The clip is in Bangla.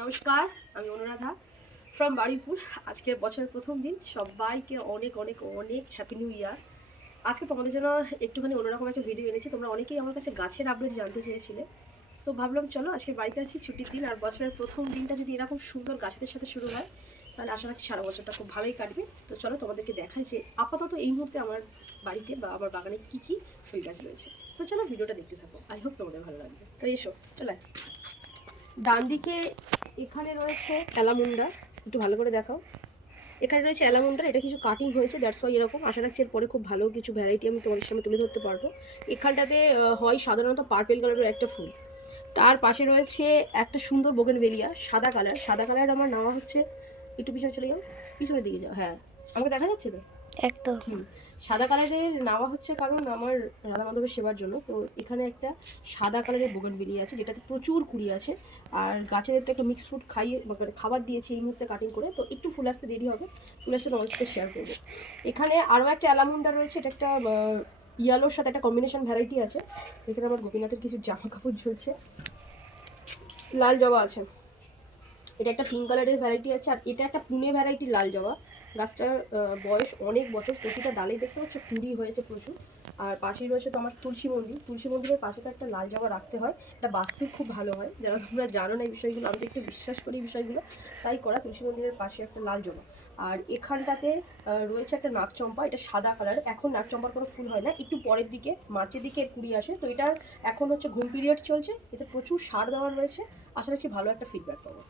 নমস্কার, আমি অনুরাধা ফ্রম বারুইপুর। আজকের বছরের প্রথম দিন, সবাইকে অনেক অনেক অনেক হ্যাপি নিউ ইয়ার। আজকে তোমাদের জন্য একটুখানি অন্যরকম একটা ভিডিও এনেছি। তোমরা অনেকেই আমার কাছে গাছের আপডেট জানতে চেয়েছিলে, সো ভাবলাম চলো আজকে বাড়িতে আছি, ছুটির দিন, আর বছরের প্রথম দিনটা যদি এরকম সুন্দর গাছেদের সাথে শুরু হয় তাহলে আশা রাখছি সারা বছরটা খুব ভালোই কাটবে। তো চলো তোমাদেরকে দেখাই যে আপাতত এই মুহূর্তে আমার বাড়িতে বা আমার বাগানে কী কী ফুল গাছ রয়েছে। তো চলো ভিডিওটা দেখতে থাকো, আই হোপ তোমাদের ভালো লাগবে। তো এসো চলো। ডান দিকে এখানে রয়েছে অ্যালামুন্ডা, একটু ভালো করে দেখাও। এখানে রয়েছে অ্যালামুন্ডা, এটা কিছু কাটিং হয়েছে, দ্যাটস ওয়াই এরকম। আশা রাখছি এরপরে খুব ভালো কিছু ভ্যারাইটি আমি তোমাদের সামনে তুলে ধরতে পারবো। এখানটাতে হয় সাধারণত পার্পেল কালারের একটা ফুল, তার পাশে রয়েছে একটা সুন্দর বোগেনভেলিয়া সাদা কালার। সাদা কালার আমার নেওয়া হচ্ছে, একটু পিছনে চলে যাও, পিছনের দিকে যাও, হ্যাঁ আমাকে দেখা যাচ্ছে তো একদম। সাদা কালারের নেওয়া হচ্ছে কারণ আমার রাধা মাধবের সেবার জন্য। তো এখানে একটা সাদা কালারের বোগেনভেলিয়া আছে যেটাতে প্রচুর কুড়ি আছে, আর গাছের একটা মিক্স ফ্রুট খাইয়ে খাবার দিয়েছি এই মুহূর্তে কাটিং করে। তো একটু ফুল আসতে দেরি হবে, ফুল আসতে তোমার সাথে শেয়ার করবো। এখানে আরও একটা অ্যালামুন্ডা রয়েছে, এটা একটা ইয়ালোর সাথে একটা কম্বিনেশন ভ্যারাইটি আছে। এখানে আমার গোপীনাথের কিছু জামা কাপড় ঝুলছে। লাল জবা আছে, এটা একটা পিঙ্ক কালারের ভ্যারাইটি আছে, আর এটা একটা পুনে ভ্যারাইটির লাল জবা। গাছটার বয়স অনেক বছর, প্রতিটা ডালেই দেখতে পাচ্ছ কুড়ি হয়েছে প্রচুর। আর পাশেই রয়েছে তো আমার তুলসী মন্দির। তুলসী মন্দিরের পাশে তো একটা লাল জবা রাখতে হয়, এটা বাস্তু খুব ভালো হয়। যারা তোমরা জানো না এই বিষয়গুলো, আমি তো একটু বিশ্বাস করি এই বিষয়গুলো, তাই করা। তুলসী মন্দিরের পাশে একটা লাল জবা। আর এখানটাতে রয়েছে একটা নাগচম্পা, এটা সাদা কালার। এখন নাগচম্পার কোনো ফুল হয় না, একটু পরের দিকে মার্চের দিকে এর কুড়ি আসে। তো এটার এখন হচ্ছে ঘুম পিরিয়ড চলছে, এতে প্রচুর সার দেওয়া রয়েছে, আশা রাখছি ভালো একটা ফিডব্যাক পাবো।